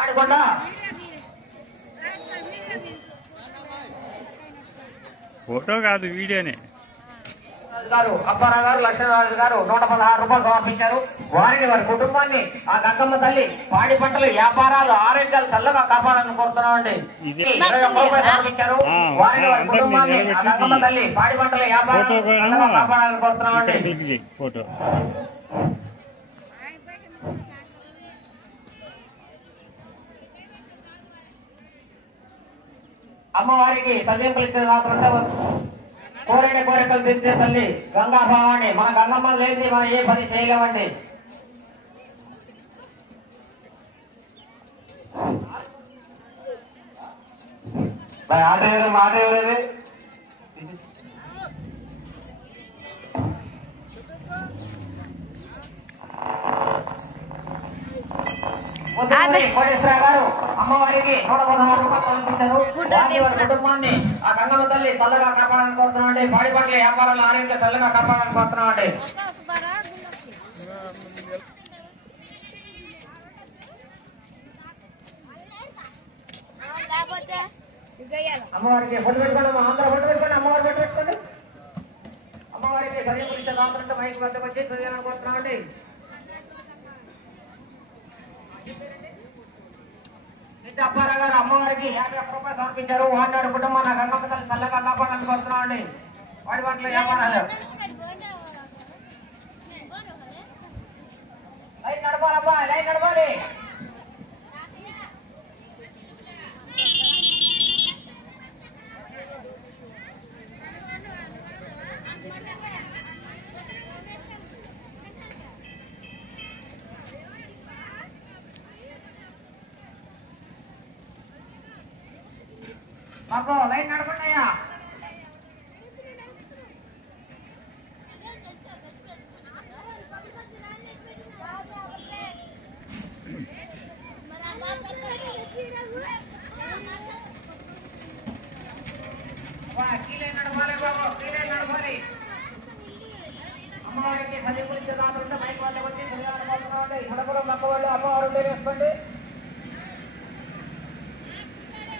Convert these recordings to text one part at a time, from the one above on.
ఆడుకొండ photo కాదు వీడియోనే. గారు అప్పారావు గారు లక్ష్మణరాజు గారు 116 రూపాయలు సమర్పించారు. వారిని వారి కుటుంబాన్ని ఆ గంగమ్మ తల్లి పాడి పంటలు వ్యాపారాలు ఆరోగ్యాలు చల్లగా కాపాడాలని కోరుతున్నామండి. 21 రూపాయలు సమర్పించారు. వారిని వారి కుటుంబాన్ని ఆ గంగమ్మ తల్లి పాడి పంటలు వ్యాపారాలు చల్లగా కాపాడాలని కోరుతున్నామండి. ఫోటో అమ్మవారికి సజీవులు ఇచ్చే కోరిన కోరికలు తెచ్చే తల్లి గంగా భావాన్ని మన గంగమ్మ లేని మనం ఏ పని చేయలేమండి. మాట ఎవరేది కోటేశ్వర గారు అమ్మవారికి 116 రూపాయలు సమర్పించారు. కుటుంబాన్ని ఆ గంగమ్మ తల్లి చల్లగా కాపాడాలని కోరుతున్నామండి. పాడి పంటల వ్యాపారాలు ఆరోగ్య చల్లగా కాపాడాలని కోరుతున్నామండి. అమ్మవారికి ఫోటో పెట్టుకోండి. అందరూ ఫోటో పెట్టుకోండి. అమ్మవారి ఫోటో పెట్టుకోండి. అమ్మవారికి సజీవులు ఇచ్చే రాత్రంటే మైక్ వద్దకు వచ్చి చదివాలని కోరుతున్నామండి. అప్పారావు గారు అమ్మవారికి 51 రూపాయలు సమర్పించారు. వాడినాడు కుటుంబం గంగమ్మ తల్లి చల్లగా కాపాడాలని కోరుతున్నామండి. వాడి వాటిలో వ్యాపారాలు లైన్ నడపాలబ్బా, లైన్ నడపాలి. బాబు లైన్ నడపండి అయ్యా. అమ్మవారికి పది గురించి రాకుండా మైక్ వాళ్ళ వచ్చి హడపడం మక్క వాళ్ళు అమ్మవారు వేసుకోండి.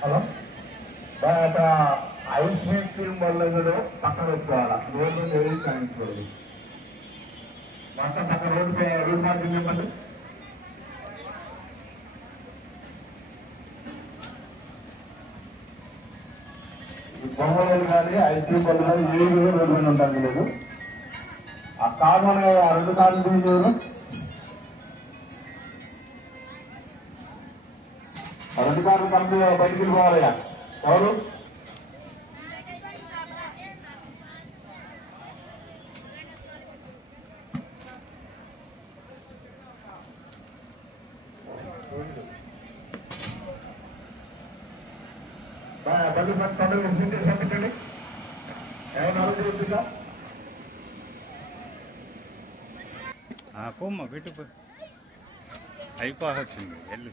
హలో ఐస్ క్రీమ్ వల్ల కూడా పక్కన పెట్టుకోవాలా, రోడ్డు ఏది కానించుకోవాలి. మొత్తం పక్కన రోడ్డు మార్గం చెప్పండి. ఈ బొమ్మలు కానీ ఐస్ క్రీమ్ వల్ల కానీ ఏది కూడా రోడ్డు మీద ఉంటాను లేదు. ఆ కారు మన 2 కార్లు తీసేవారు, 2 కార్లు కంపెనీ బయటికి వెళ్ళిపోవాలయ్యా. ఎవరు పెట్టండి. ఏమైనా ఆలోచించా పోమ్మ పెట్టు అయిపోవచ్చింది వెళ్ళు.